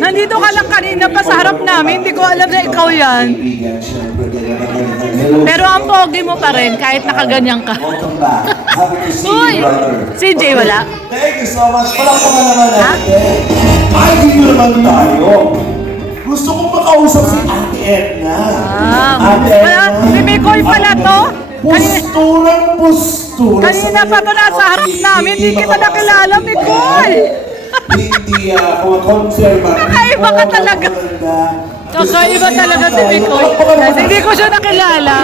Nandito ka lang kanina pa sa harap namin. Hindi ko alam na ikaw yan. Pero ang pogi mo pa rin kahit nakaganyan ka. Uy! Si Jay wala? Thank you so much. Palakpakan naman natin. Ay, dito naman tayo. Gusto kong makausap si Ate Edna. Ate Edna. Si Mikoy pala to? Postura. Kanina pa to nasa harap namin. Hindi kita nakilala, Mikoy. Hindi conservative. Kakaiba ka talaga. Kakaiba talaga si Mikoy. Kasi hindi ko siya nakilala.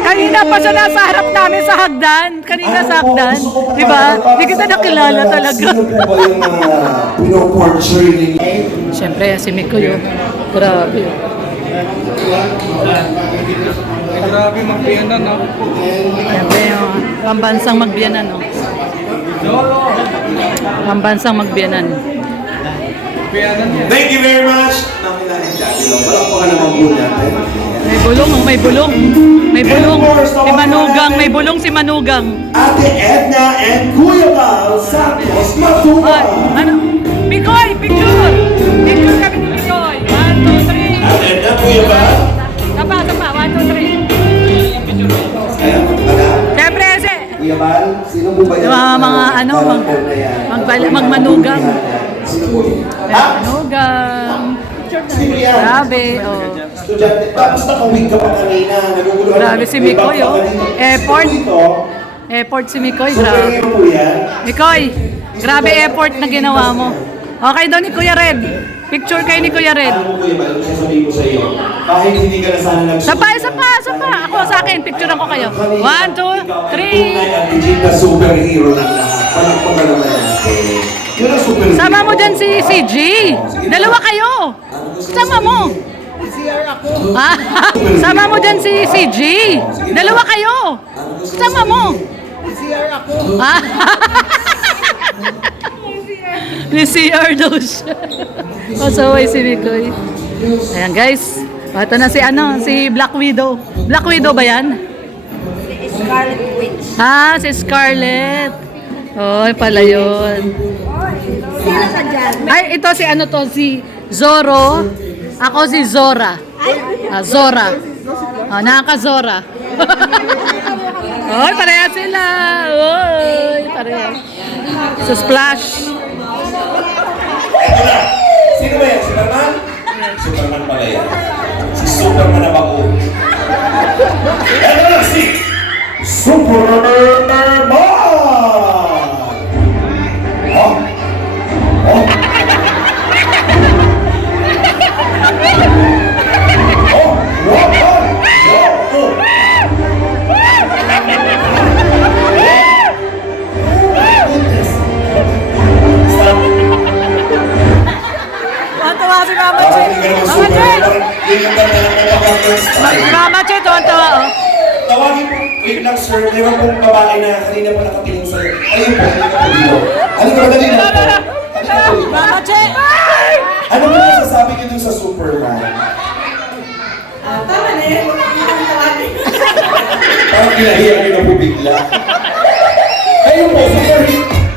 Kanina pa siya nasa harap namin sa hagdan. Kanina sa hagdan. Diba? Hindi kita nakilala talaga. Sino po ba yung pinoportray ninyo? Siyempre, si Mikoy yun. Grabe. Grabe magbiyanan, no? Siyempre, yung pambansang magbiyanan, no? Pambansang magbiyanan. Thank you very much. Nakilala dati lang. Palakpakan naman po natin. May bulong, may bulong. May bulong. Si Manugang, may bulong si Manugang. Ate Edna and Kuya Val Santos Matubang. Ano? Mikoy, picture! Picture kami ni Mikoy. 1, 2, 3. Ate Edna, Kuya Val. Sapa, 1, 2, 3. Ayan, Siyempre, si Kuya Val, sino po ba yan? mga ano, magmanugang. Sino po yun? Ha? Manugang. Sino yan? Grabe, oh. Estudyante. Tapos nakawig ka pa kanina. Naguguluhan. Grabe si Mikoy, oh. Effort. Effort si Mikoy, grabe. Superhero po yan. Mikoy, grabe effort na ginawa mo. Okay daw ni Kuya Red. Picture kayo ni Kuya Red. Alam mo Kuya Val, sasabihin ko sa iyo. Kahit hindi ka na sana nagsusunod. Sapa. Ako sa akin, picturean ko kayo. 1, 2, 3. Tunay at legit na superhero ng lahat. Palakpakan naman natin. Yun ang superhero. Sama mo dyan si CG. Dalawa kayo. Sama mo. Ah, sama mo dyan si CG. Dalawa kayo. Sama mo. Ah. May CR daw siya. Pasaway si Mikoy. Ayan guys. Ito na si Black Widow. Black Widow ba yan? Scarlet Witch. Ah, si Scarlet. Oy, pala yun. Sino ka dyan? Ay, ito si Zorro. Ako si Zora. Zora. Nakaka-Zora. Oy, pareha sila. Oy, pareha. Sa Splash. Ito na. Sino ba yan? Superman? Superman pala yan. Si Superman na bako. Ito na si Superman! Oh? Oh? Tuwa si Mama Che. Mama Che! Si Mama Che, tuwa. Tawagin po, wait lang sir, meron pong babae na kanina pa nakatingin sa'yo. Ayun po, halika po dito. Halika, madali na po. Halika po. Mama Che! Ano po nasasabi niyo dun sa Superman? Tama na yun. Parang pinahiya niyo na po bigla. Kayo po,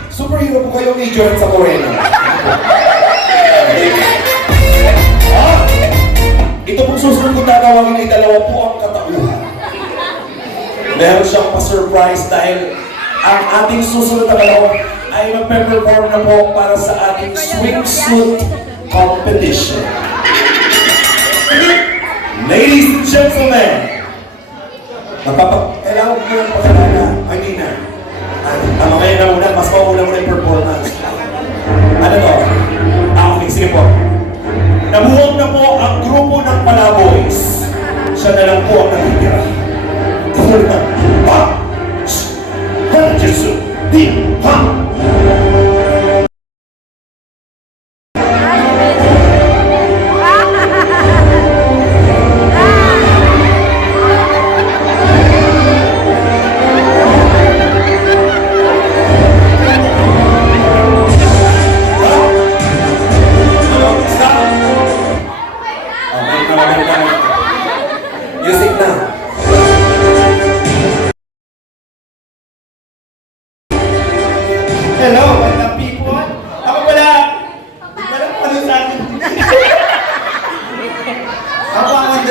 superhero po kayo kay John sa Moreno. Ito pong susunod kong tatawagin ay dalawa po ang katauhan. Meron siyang pa-surprise dahil ang ating susunod na dalawa ay magpe-perform na po para sa ating swimsuit competition. Ladies and gentlemen, kailangan ko yung pakilala. I mean na. Mamaya na muna, mas mauna muna yung performance. Ano to? Okay, sige po. Nabuhog na po ang grupo ng Palaboys. Siya na lang po ang nakikira. Ha? Ha? Jesus! Di! Ha?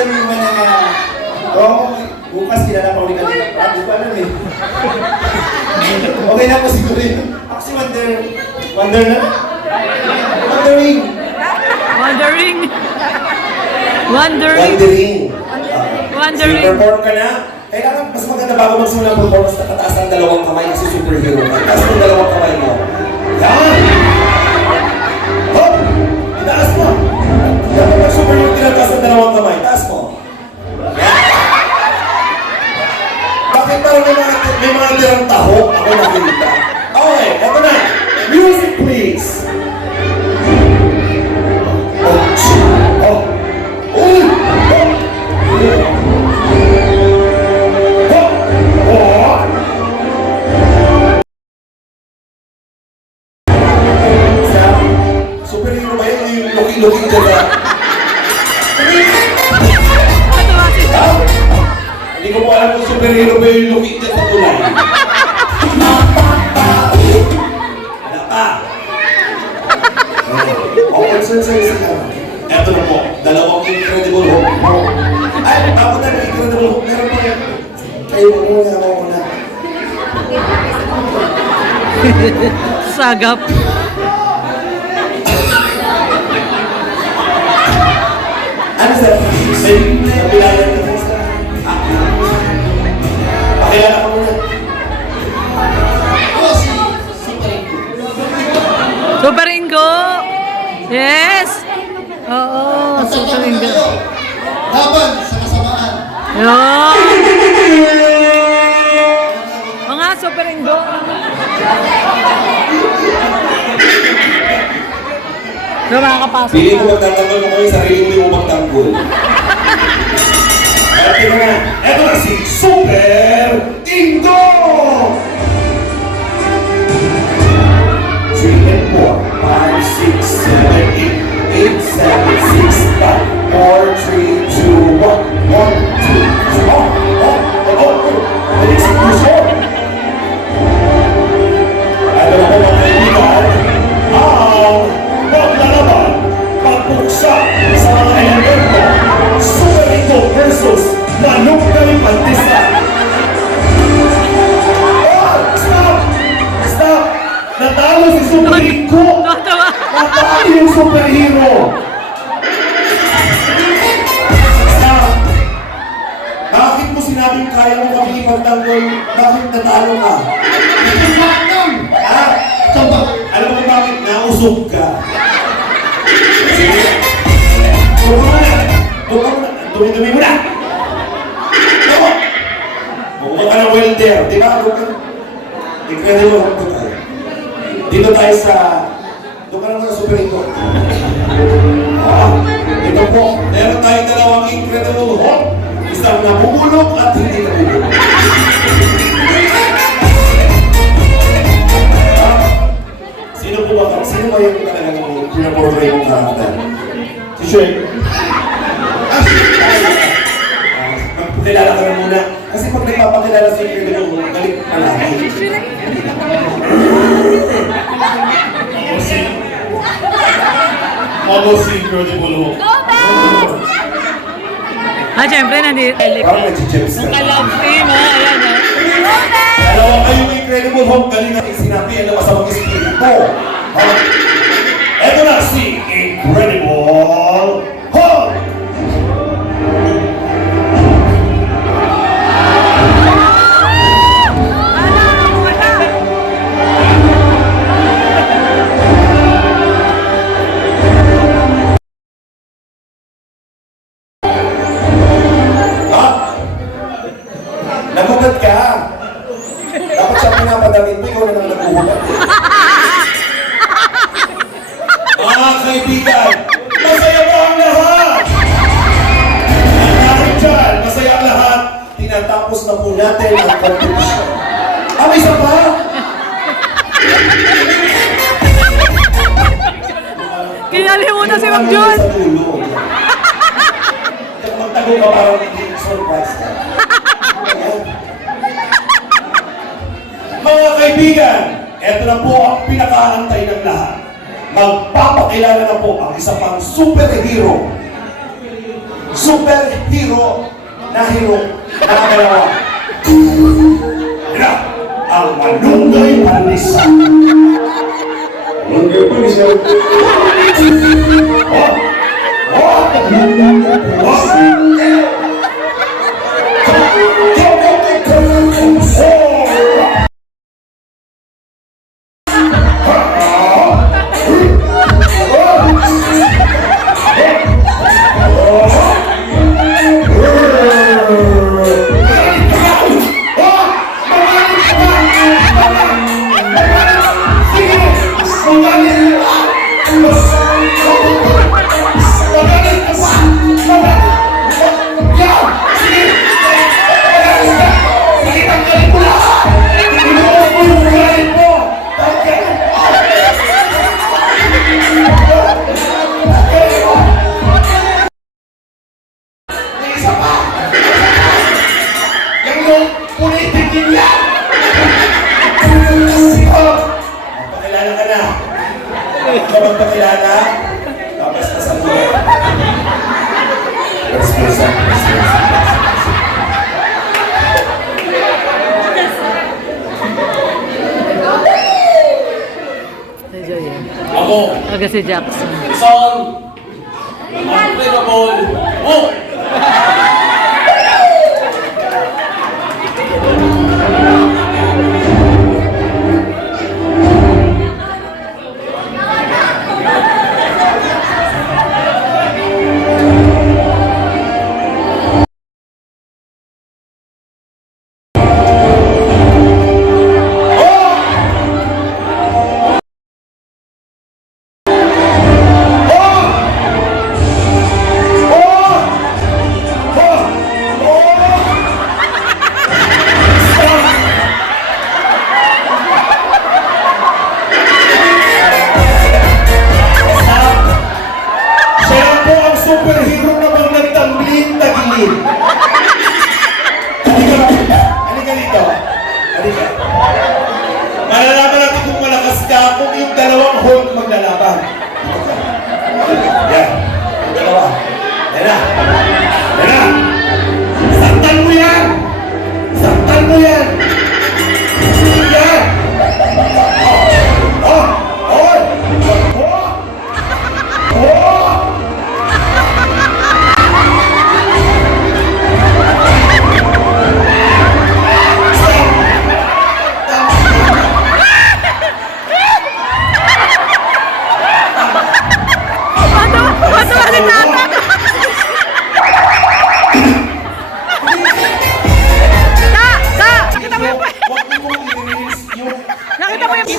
sabihin mo na, bukas kilala pa ulit kami. Hindi ko alam eh. Okay na po siguro yun. Ako si Wonder na? Wondering. Wondering. Wondering. Wondering. Wondering. Perform ka na? Kailangan mas maganda bago magsimula ng performance na kataas ang dalawang kamay kasi superhero ka. Taas mo yung dalawang kamay mo. Yan! Hop! Itaas mo! Dapat mag superhero tinataas ang dalawang kamay. Taas mo. Yan! Bakit parang may mga tirang taho? Ako nakita. Okay, eto na. Music please! Oh! Uy! Superhero ba yun? Yung looking-looking dyan sa... Natawa si Ha? Hindi ko po alam kung superhero ba yung looking dyan sa tulay. Wala pa. Okay, sir. Eto na po, dalawang Incredible Hulk. Ay, ako na yung Incredible Hulk. Meron po yan. Kayo po muna, ako muna. Sagap. Ano sir? May kapilayan ka po sa... Pakilala ka muna. Super Ingo. Yes. Oo, Super Ingo. Laban sa kasamaan. Yun. O nga, Super Ingo. So, makakapasok. Pili ko magtatanggol mo kayo, sarili mo yung magtanggol. Eto na. Eto na si Super Ingo! 3 and 4, 5, 6, 7, 8, 8, 7, 6, 5, 4, 3, 2, 1, 1, 2, 3, execution! Eto na po mga kaibigan, ang maglalaban, pagpuksa sa mga elemento, Super Ingo versus Manok na Pantista. Oh, stop! Stop! Natalo si Super Ingo! Natawa. Natalo yung superhero! Stop! Bakit mo sinabing kaya mo kami ipagtanggol? Bakit natalo ka? Ha? Alam mo bakit? Nausog ka. Sige. Doon ka muna. Doon ka muna. Dumi-dumi mo na. Ako. Mukha ka ng welder. Di ba? Doon ka. Incredible Hulk to tayo. Dito tayo sa... Doon ka naman sa Super Ingo. Ito po. Meron tayong dalawang Incredible Hulk. Isang nabubulok at hindi nabubulok. Sino po ba? Sino ba yung talagang pinaportray mong karakter? Si Shrek. Magpakilala ka na muna. Kasi pag nagpapakilala sa Incredible Hulk, galit palagi. Ako si Incredible Hulk. Ah, syempre, nandito. Parang nag-jeps ka. Ka-love team, ha? Ayan, ha? Dalawa kayong Incredible Hulk, galing natin sinabi, alam sa mga espiritu. Ito na si Incredible Hulk! Ha? Nagugat ka? Dapat siya pinapadamit mo, ikaw na naman nagugulat. Mga kaibigan, masaya ba ang lahat? Dahil dyan, masaya ang lahat, tinatapos na po natin ang competition. May isa pa? Kinali mo na si Mang John. Sa dulo. Magtago ka parang hindi surprise ka. Ayan. Mga kaibigan, eto na po ang pinakaantay ng lahat. Magpapakilala na po ang isa pang superhero. superhero na hero na dalawa. Yan, ang Malunggay Pandisa. Malunggay Pandisa. Pakilala ka na. Ikaw magpakilala. Tapos na sa mga. Let's go sa Si Joy. Ako, Aga si Jackson. isang unplayable book. Siya po ang superhero na mga nagtambling-tagilid. Halika dito. Halika. Malalaman natin kung malakas ka kung yung dalawang Hulk maglalaban. Yan. Yung dalawa. Yan na. Yan na. Saktan mo yan. Saktan mo yan. Yan. Oh. Oh. Oh. Oh. Oh. Pato si Tata! Nakita mo yung... Huwag mo mong i-release yung... Nakita mo yung...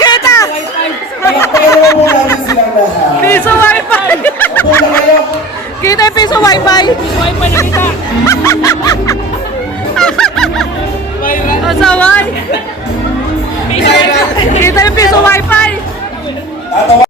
Kita! Palakpakan mo natin silang lahat. Piso wifi! Punta kayo. Kita yung piso wifi! Piso wifi nakita!